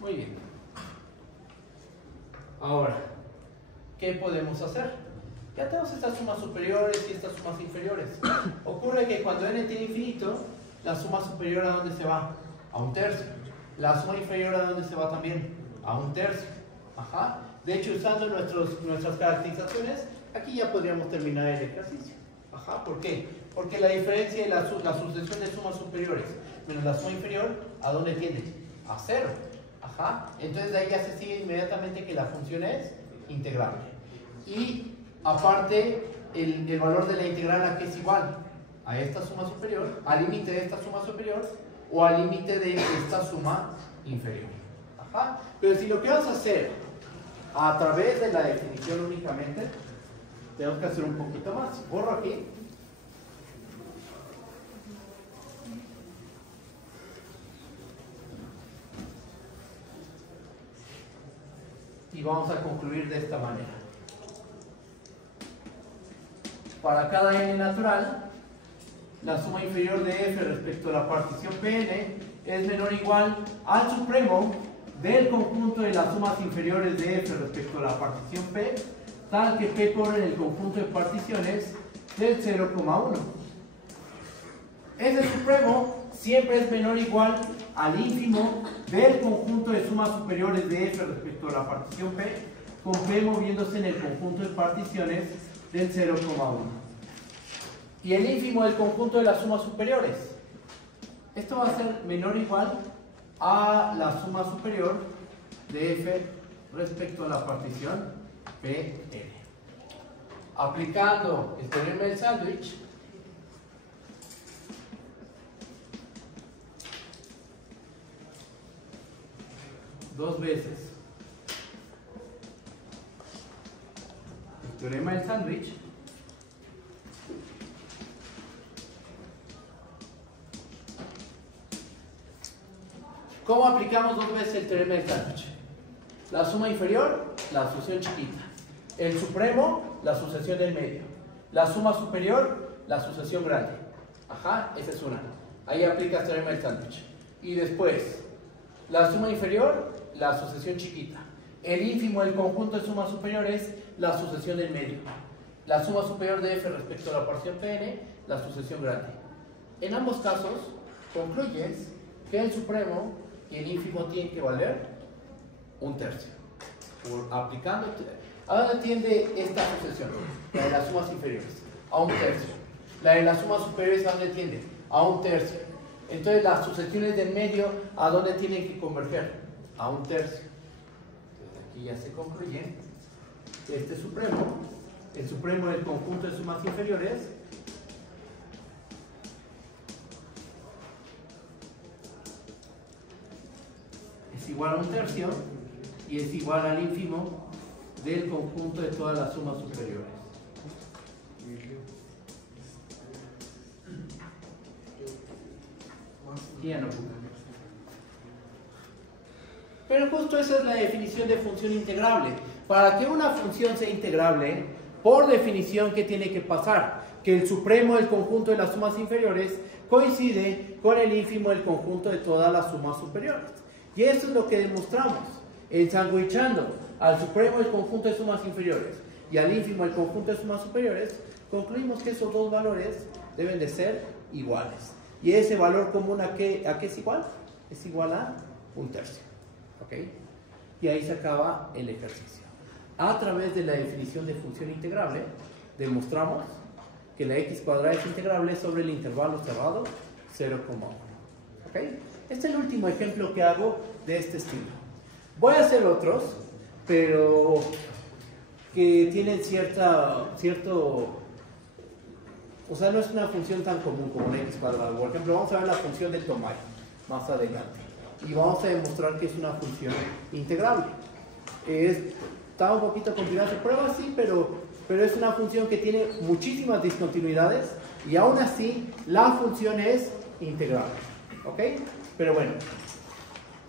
Muy bien. Ahora, ¿qué podemos hacer? Ya tenemos estas sumas superiores y estas sumas inferiores. Ocurre que cuando n tiene infinito, la suma superior ¿a dónde se va? A 1/3. La suma inferior ¿a dónde se va también? A 1/3. Ajá. De hecho, usando nuestras caracterizaciones, aquí ya podríamos terminar el ejercicio. Ajá. ¿Por qué? Porque la diferencia de la sucesión de sumas superiores menos la suma inferior, ¿a dónde tiende? A 0. Ajá. Entonces de ahí ya se sigue inmediatamente que la función es integrable. Y aparte, el valor de la integral ¿a qué es igual? A esta suma superior, al límite de esta suma superior o al límite de esta suma inferior. Ajá. Pero si lo que vamos a hacer a través de la definición únicamente, tenemos que hacer un poquito más. Borro aquí. Y vamos a concluir de esta manera. Para cada n natural, la suma inferior de f respecto a la partición Pn es menor o igual al supremo del conjunto de las sumas inferiores de f respecto a la partición P, tal que P corre en el conjunto de particiones del 0,1. Ese supremo siempre es menor o igual al ínfimo del conjunto de sumas superiores de f respecto a la partición P, con P moviéndose en el conjunto de particiones del 0,1. Y el ínfimo del conjunto de las sumas superiores. Esto va a ser menor o igual a la suma superior de F respecto a la partición PL. Aplicando el teorema del sándwich, dos veces el teorema del sándwich, ¿cómo aplicamos dos veces el teorema del sándwich? La suma inferior, la sucesión chiquita. El supremo, la sucesión del medio. La suma superior, la sucesión grande. Ajá, esa es una. Ahí aplicas el teorema del sándwich. Y después, la suma inferior, la sucesión chiquita. El ínfimo del conjunto de sumas superiores, la sucesión del medio. La suma superior de F respecto a la partición Pn, la sucesión grande. En ambos casos, concluyes que el supremo y el ínfimo tienen que valer un tercio. Aplicando, ¿a dónde tiende esta sucesión? La de las sumas inferiores, a un tercio. La de las sumas superiores, ¿a dónde tiende? A un tercio. Entonces, las sucesiones del medio, ¿a dónde tienen que converger? A un tercio. Entonces, aquí ya se concluye que este supremo, el supremo del conjunto de sumas inferiores, es igual a un tercio y es igual al ínfimo del conjunto de todas las sumas superiores. Ya no. Pero justo esa es la definición de función integrable. Para que una función sea integrable, por definición, ¿qué tiene que pasar? Que el supremo del conjunto de las sumas inferiores coincide con el ínfimo del conjunto de todas las sumas superiores. Y eso es lo que demostramos, ensandwichando al supremo del conjunto de sumas inferiores y al ínfimo del conjunto de sumas superiores, concluimos que esos dos valores deben de ser iguales. ¿Y ese valor común a qué es igual? Es igual a un tercio. ¿Ok? Y ahí se acaba el ejercicio. A través de la definición de función integrable, demostramos que la x cuadrada es integrable sobre el intervalo cerrado 0,1. ¿Ok? Este es el último ejemplo que hago de este estilo. Voy a hacer otros, pero que tienen o sea, no es una función tan común como la x cuadrada. Por ejemplo, vamos a ver la función de Tomai más adelante. Y vamos a demostrar que es una función integrable. Está un poquito complicado, se prueba así, pero es una función que tiene muchísimas discontinuidades y aún así la función es integrable. ¿Ok? Pero bueno,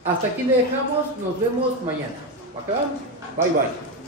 hasta aquí le dejamos, nos vemos mañana. ¿Va a quedar? Bye bye.